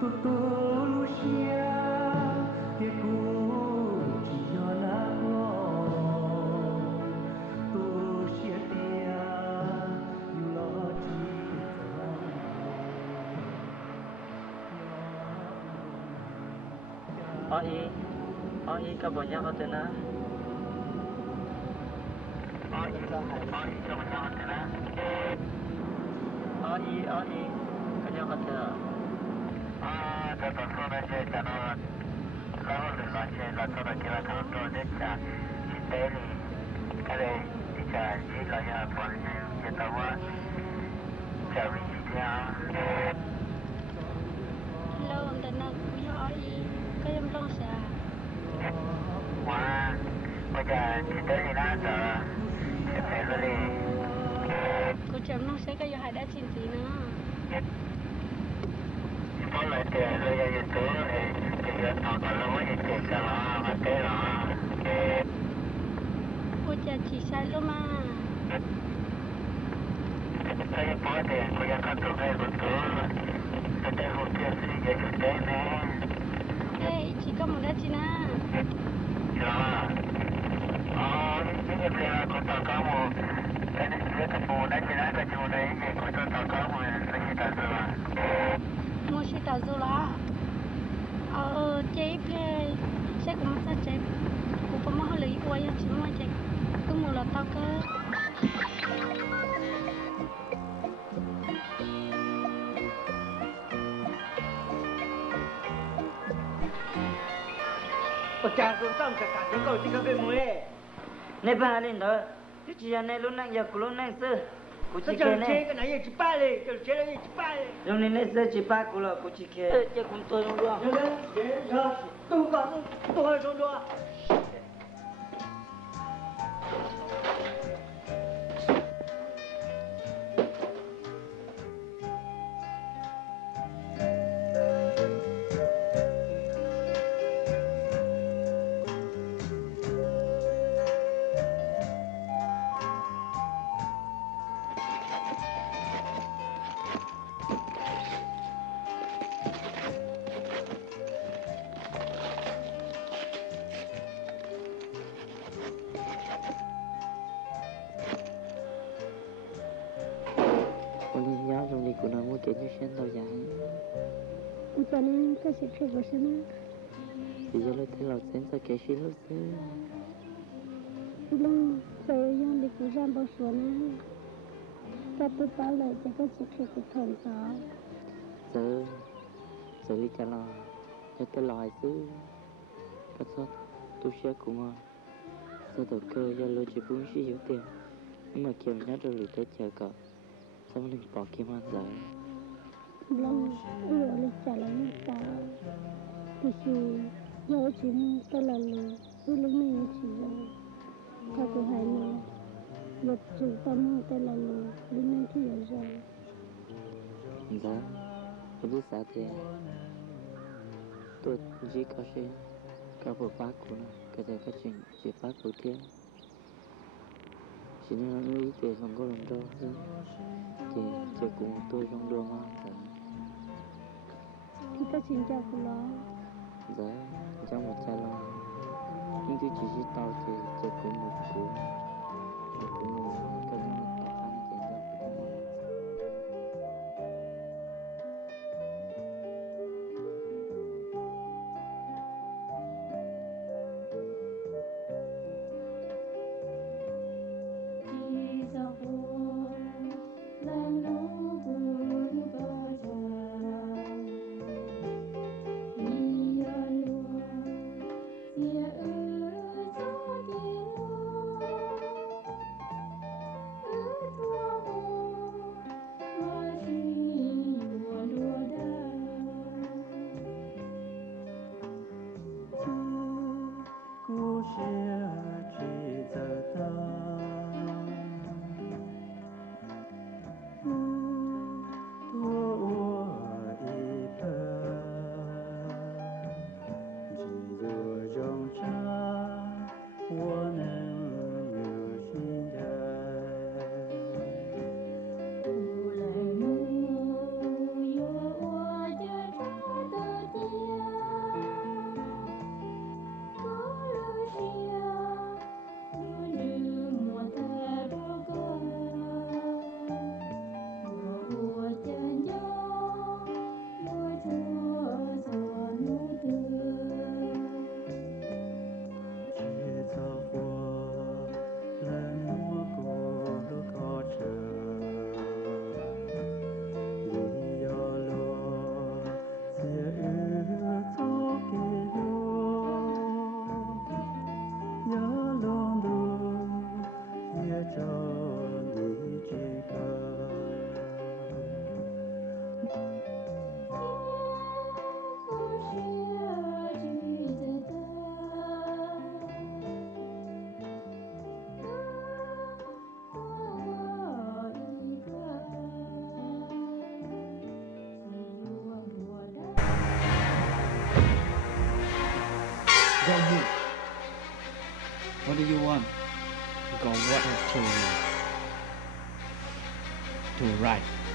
Tutulusnya Yeku Ciona Long Tulusnya dia Yulo Oi, các bạn nhớ tên á. Oi, các bạn nhớ tên á. Oi, các nhớ tên á. Tôi có nói chuyện cho nó có được nói chuyện là tôi đã kêu là thằng tôi đến trả kinh tế thì cái này thì trả chỉ là nhà bọn nhân tàu á trả vì gì thế à? Hello, ông Đà Nẵng, quý hỏi có em long xà. Wow, bây giờ kinh tế thì nó sợ sẽ phải luôn đi. Cô chém long xà có yêu hại đã chín tí nữa. Có lại tiền rồi giờ tứ thì tao còn lâu mới tiền cả lo mà thế đó. Cô chả chỉ sai luôn mà. Saya boleh, kau yang kata saya betul. Ada hotel sih jadi dene. Ê, chỉ có một đã chín à. Ya. Ini dia kota kamu. Ini dia ketemu dan jelas ketemu dan ini kota kamu yang kita tuh. Mua xe tàu du là. Chế play xe của mình sẽ chế. Cô có mua hơi lý quay chỉ mua chế. Cứ mua là tao cơ. 我家中上个大这个这个个么嘞？ Này bà lên đó, chứ chỉ là này lúc nãy giờ cũng lúc nãy sơ, cũng chỉ 这 kêu 这 này, 个哪也去办嘞？这这个也去办嘞？ lúc này này sơ chỉ ba cũng là cũng chỉ kêu, chứ cũng tôi không được. 那个人都搞多少多？ Ông nhớ trong này cũng là mua tiền cho sen tàu dài. Cho nên cái sự thay đổi nó. Bây giờ là thấy là sen sao kể xin lúc xưa. Luôn phải dùng để cứu ra bao số nó. Các tôi bảo lại cho cái sự thay đổi thuận gió. Giờ đi trả lo, cho tôi lòi xứ. Các số tôi sẽ cũng mà. Sao đầu cơ ra lô chỉ bốn xí hiểu tiền. Nhưng mà kiềm nhớ rồi tới chờ cậu. Sao mình bỏ kim ăn giải. Luôn ủa lịch trả lời nó cả. Thì khi nhớ chỉ tôi là lừa. Ủa lúc này chỉ rồi. Thà của hai nó. Luật chủ tâm tôi là lừa. Lúc này thì hiểu rồi. Dạ, tôi biết sao thế. Tôi chỉ có xe. Cả bộ bác của nó. Cả giờ các chuyện chỉ bác của thế. Chỉ nên là nuôi tiền không có lòng đâu. Thì chỉ cùng tôi không đua mà. Thì các chuyện cho của nó. Dạ, trong một cha lo. Nhưng tôi chỉ tao thì chỉ cùng một cú. Một cú một cái nhau một tao ăn tiền ra của tao. Go here. What do you want? Go what to right.